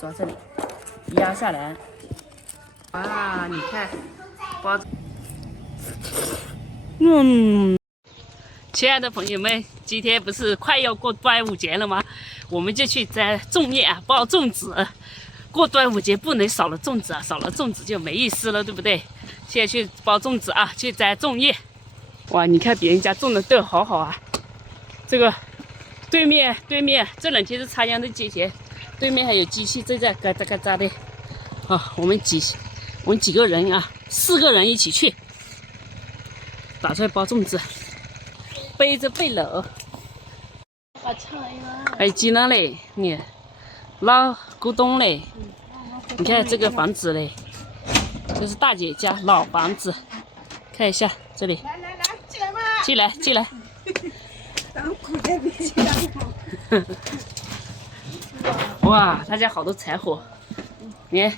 抓这里，压下来。啊，你看，包。亲爱的朋友们，今天不是快要过端午节了吗？我们就去摘粽叶啊，包粽子。过端午节不能少了粽子啊，少了粽子就没意思了，对不对？现在去包粽子啊，去摘粽叶。哇，你看别人家种的豆好好啊。这个对面这两天是插秧的季节，对面还有机器正在嘎吱嘎吱的。啊，我们几个人啊，4个人一起去，打算包粽子，背着背篓。还鸡呢嘞，你老古董嘞，你看这个房子嘞，这是大姐家老房子，看一下这里。来，进来。哇，他家好多柴火，你看，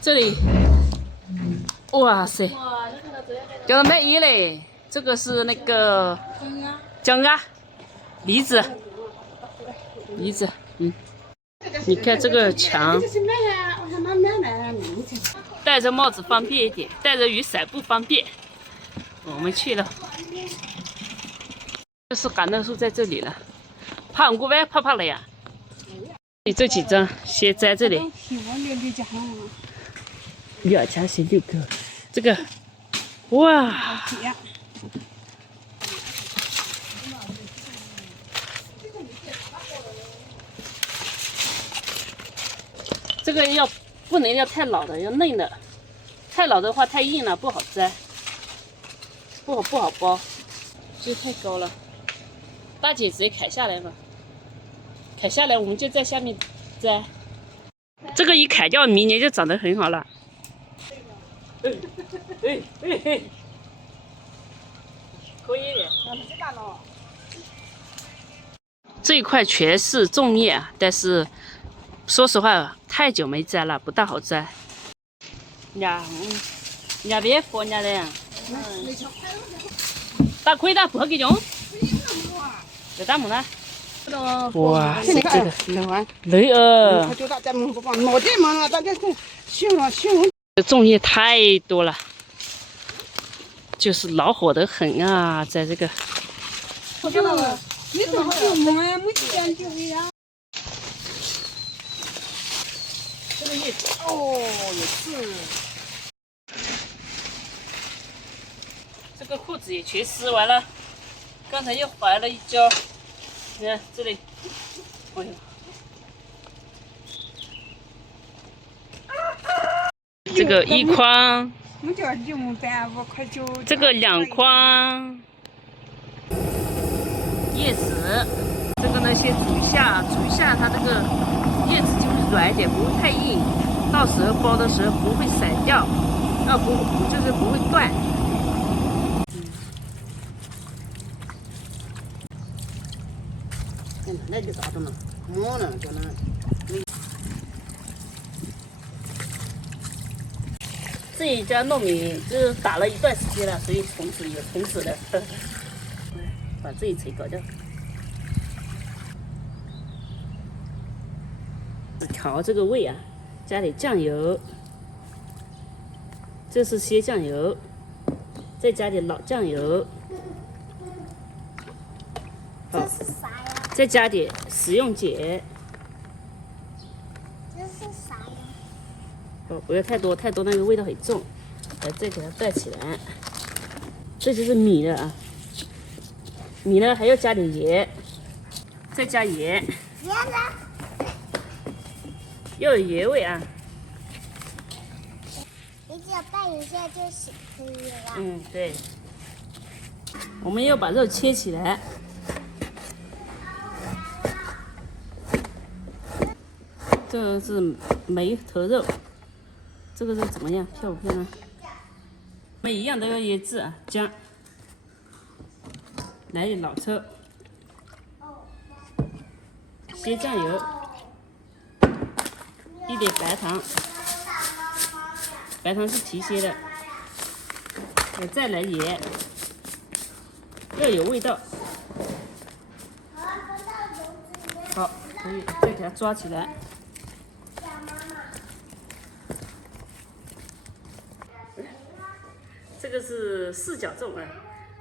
这里，哇塞，叫什么叶嘞？这个是那个姜啊，梨子，你看这个墙，戴着帽子方便一点，带着雨伞不方便。我们去了，这是橄榄树在这里了，爬过来爬了呀。你这几张先摘这里。2家是6个，这个，哇！这个不能要太老的，要嫩的，太老的话太硬了不好摘，不好包，这太高了。大姐直接砍下来吧，砍下来我们就在下面摘。这个一砍掉，明年就长得很好了。可以的。这一块全是粽叶啊，但是说实话太久没摘了，不大好摘。人别佛人的呀。大亏的不给用。有大木呢。哇，这个雷儿。粽叶太多了，就是恼火得很啊，在这个。这个叶子哦，有刺。这个裤子也全撕完了，刚才又怀了一跤。你看这里，哎呦，这个1筐，这个2筐。叶子，这个呢先煮一下，它这个叶子就会软一点，不会太硬，到时候包的时候不会散掉，就是不会断。那就咋的嘛？就那。这一家糯米就是打了一段时间了，所以虫子有虫子的。把这一层搞掉。调这个味啊，加点酱油，这是鲜酱油，再加点老酱油。好，再加点食用碱。这是啥呀？哦，不要太多，太多那个味道很重。来，再给它带起来。这就是米了啊。米呢还要加点盐，再加盐。盐呢？要有盐味啊。你只要拌一下就可以了。对。我们要把肉切起来。这个是梅头肉，这个是怎么样？漂不漂亮？我们一样都要腌制啊，姜，来点老抽，鲜酱油，一点白糖，白糖是提鲜的，再来盐，要有味道。好，可以，再给它抓起来。这个是4角粽啊，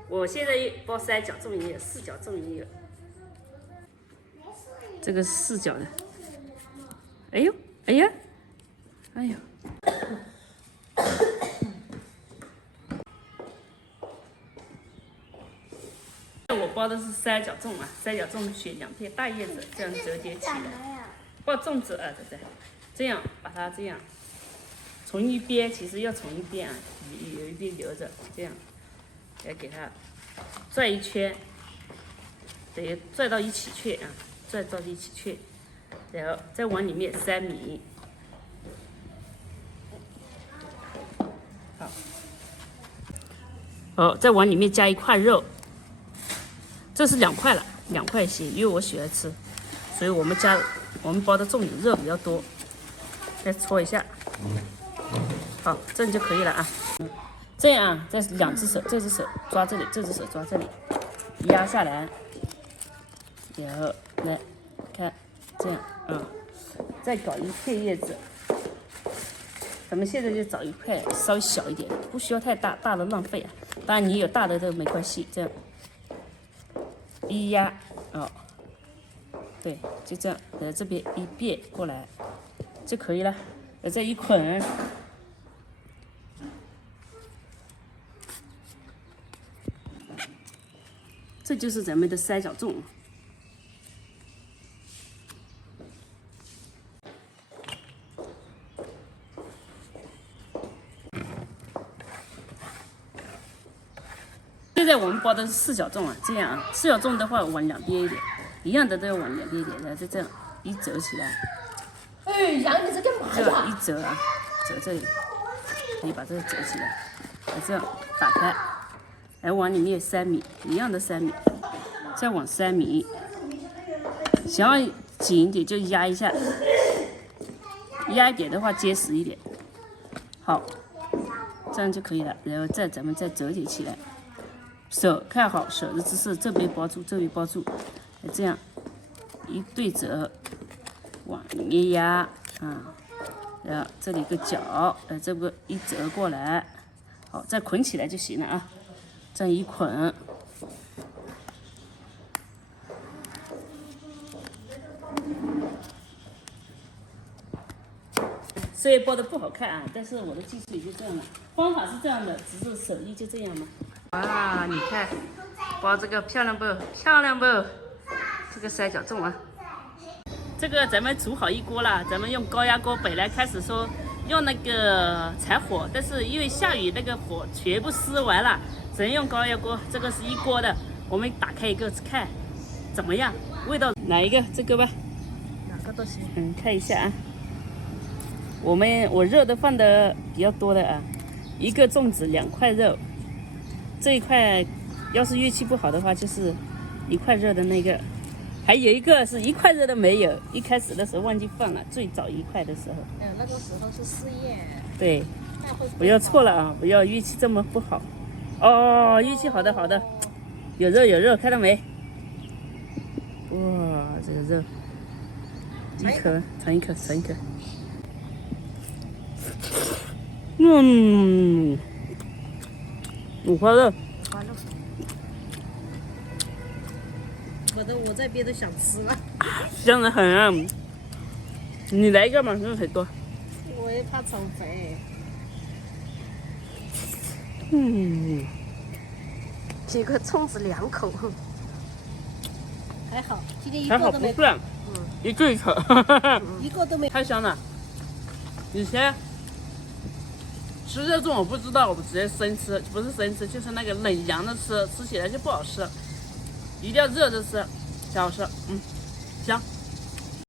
我现在包3角粽也有，4角粽也有。这个是4角的。哎呦，哎呀，哎呦。我包的是3角粽啊，3角粽选2片大叶子，这样折叠起来。包粽子啊，对不对？这样把它这样从一边，其实要从一边啊，有一边留着，这样来给它转一圈，得转到一起去啊，转到一起去，然后再往里面塞米。好，再往里面加1块肉。这是2块了，2块行，因为我喜欢吃，所以我们包的粽子肉比较多，再搓一下，好，这样就可以了啊。这样啊，再2只手，这只手抓这里，这只手抓这里，压下来，然后来看这样啊，再搞1片叶子。咱们现在就找1块稍微小一点，不需要太大，大的浪费啊。当然你有大的都没关系，这样。一压哦，对，就这样，在这边一别过来就可以了。再一捆，这就是咱们的3角粽。现在我们包的是4角粽啊，这样啊，4角粽的话往2边一点，一样的都要往2边一点，然后就这样一折起来。哎，杨，你在干嘛这呀？样一折啊，折这里，可以把这个折起来，这样打开，来往里面塞米，一样的塞米，再往塞米，想要紧一点就压一下，压一点的话结实一点，好，这样就可以了，然后咱们再折叠起来。手看好手的姿势，这边包住，这边包住，这样一对折，往里面压啊，然后这里个角，这个一折过来，好，再捆起来就行了啊。这样一捆，虽然包的不好看啊，但是我的技术也就这样了，方法是这样的，只是手艺就这样嘛。啊，你看，包这个漂亮不？漂亮不？这个3角粽啊，这个咱们煮好一锅了，咱们用高压锅。本来开始说用那个柴火，但是因为下雨，那个火全部熄完了，只能用高压锅。这个是一锅的，我们打开一个看怎么样，味道哪一个？这个吧，哪个都行。看一下啊。我肉都放的比较多的啊，一个粽子2块肉。这一块要是运气不好的话，就是1块肉的那个，还有一个是1块肉都没有。一开始的时候忘记放了，最早1块的时候。那个时候是4叶。对。不要错了啊！不要运气这么不好。哦，运气好的好的，有肉有肉，看到没？哇，这个肉，一口尝一口尝一口。5花肉，我这边都想吃了，香得很啊！你来一个嘛，肉很多。我也怕丑肥。几个粽子2口，还好，今天一还好个都没，不算，一个一口，一个都没。太香了。以前吃这种我不知道，我直接生吃，不是生吃，就是那个冷凉的吃，吃起来就不好吃，一定要热着吃才好吃。香。